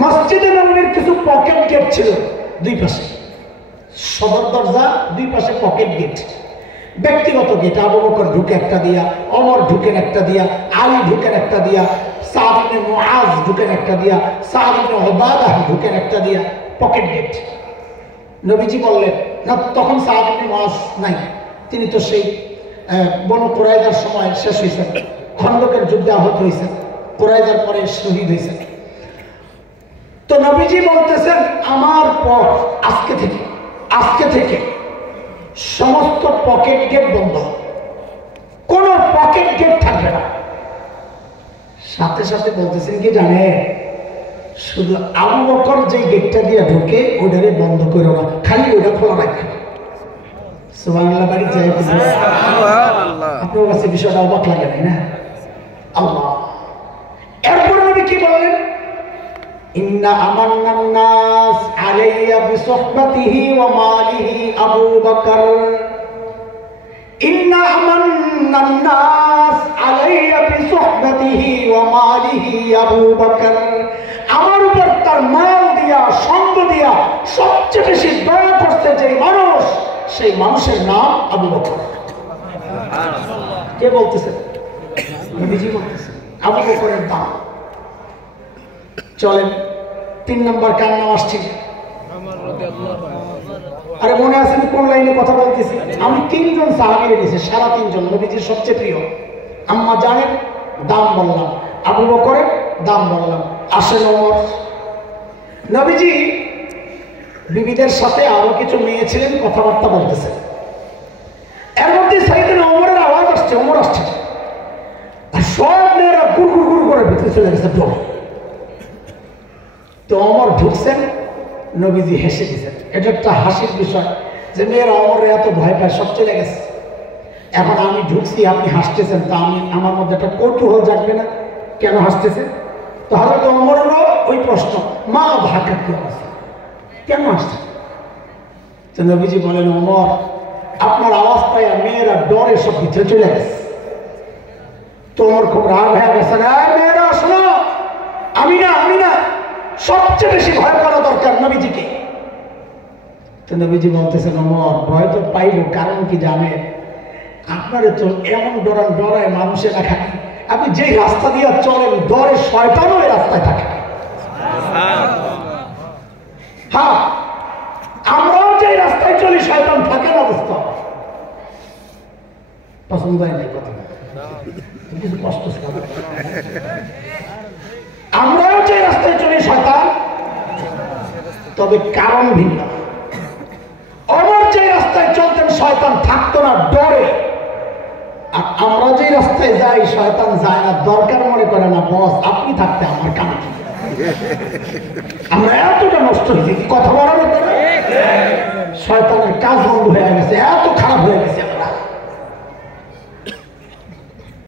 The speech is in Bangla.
মসজিদে নববীর কিছু পকেট গেট ছিল দুই পাশে, সদর দরজা দুই পাশে পকেট গেট, ব্যক্তিগত গেট। আবু বকর ঢুকে একটা দিয়া, ওমর ঢুকেন একটা দিয়া, আলী ঢুকেন একটা দিয়া, সাদ ইবনে মুআজ ঢুকেন একটা দিয়া, সাদ ইবনে উবাদাহ ঢুকেন একটা দিয়া, পকেট গেট। নবীজি বললেন না, তখন সাদ ইবনে মুআজ নাই, তিনি তো সেই বনু কুরাইজার সময় শেষ হয়েছেন, খন্দকের যুদ্ধে আহত হয়েছেন, কুরাইজার পরে শহীদ হয়েছেন। তো নবীজি বলতেছেন আমার পর আজকে থেকে সমস্ত পকেট গেট বন্ধ, কোন পকেট গেট থাকবে না। সাথে সাথে বলতেছেন কি জানে, শুধু আবু বকর যে গেটটা দিয়ে ঢুকে ওটারে বন্ধ করে না, খালি ওটা খোলা রাখবে। সুবহানাল্লাহ, বাড়ি যায় আপনার কাছে বিষয়টা অবাক লাগে না? আল্লাহ। এরপর নবী কি বললেন, ইন্না আমান্নান নাস আলাইয়া বিসহবাতিহি ওয়া মালিহি আবু বকর, ইন্না আমান্নান নাস আলাইয়া বিসহবাতিহি ওয়া মালিহি আবু বকর, আমার উপর তার মাল দিয়া সঙ্গ দিয়া সবচেয়ে বেশি দয়া করতে যে মানুষ, সেই মানুষের নাম আবু বকর। কে বলতেছেন? নবীজি বলতেছেন আবু বকরের দাম। চলেন 3 নম্বর কার নাম আসছে? আরে মনে আছে কোন লাইনে কথা বলতেছি? আমি 3 জন সাহাবী এনেছি, সারা 3 জন নবীজির সবচেয়ে প্রিয়। আম্মা জানেন দাম বললাম, আবু বকরের দাম বললাম, আসেন ওমর। নবীজি বিবিদের সাথে আরো কিছু মেয়ে ছিলেন, কথাবার্তা বলতেছেন। এর মধ্যে সাইয়েদনা ওমরের আওয়াজ আসছে, ওমর আসছে, আর সব মেয়েরা গুড় গুড় গুড় করে ভিতরে চলে গেছে। তো ওমর ঢুকছেন, নবীজি হেসে দিয়েছেন। এটা একটা হাসির বিষয় যে মেয়েরা ওমরে এত ভয় পায়, সব চলে গেছে। এখন আমি ঢুকছি, আপনি হাসতেছেন, তা আমার মধ্যে একটা কৌতূহল জাগবে না? কেন হাসতেছেন? তো হযরত ওমরেরও ওই প্রশ্ন, মা ভাকা কেন আছে, কেন আসছে? তো নবীজি বলেন, ওমর আপনার আওয়াজ পাই মেয়েরা ডরে সব ভিতরে চলে গেছে। তো ওমর খুব রাগ হয়ে গেছে, মেয়েরা শোনো, আমি না সবচেয়ে বেশি ভয় করা দরকার নবীজিকে। তো নবীজি বলতেছেন, ওমর ভয় তো পাইল, কারণ কি জানেন? আপনারে তো এমন ডরায় মানুষের না খায়, আপনি যেই রাস্তা দিয়ে চলেন ডরে শয়তানও ওই রাস্তায় থাকে। হ্যাঁ, আমরাও যে রাস্তায় চলি শয়তান থাকে না। অবস্থা পছন্দ হয় না কথা, কিছু কষ্ট। আমরাও যে রাস্তায় চলি শয়তান, তবে কারণ ভিন্ন। ওমর যে রাস্তায় চলতেন শয়তান থাকতো না ডরে, আর আমরা যে রাস্তায় যাই শয়তান যায় না, দরকার মনে করে না, বস আপনি থাকতে আমার কাম কি? আমরা এতটা নষ্ট হয়েছি, কথা বলার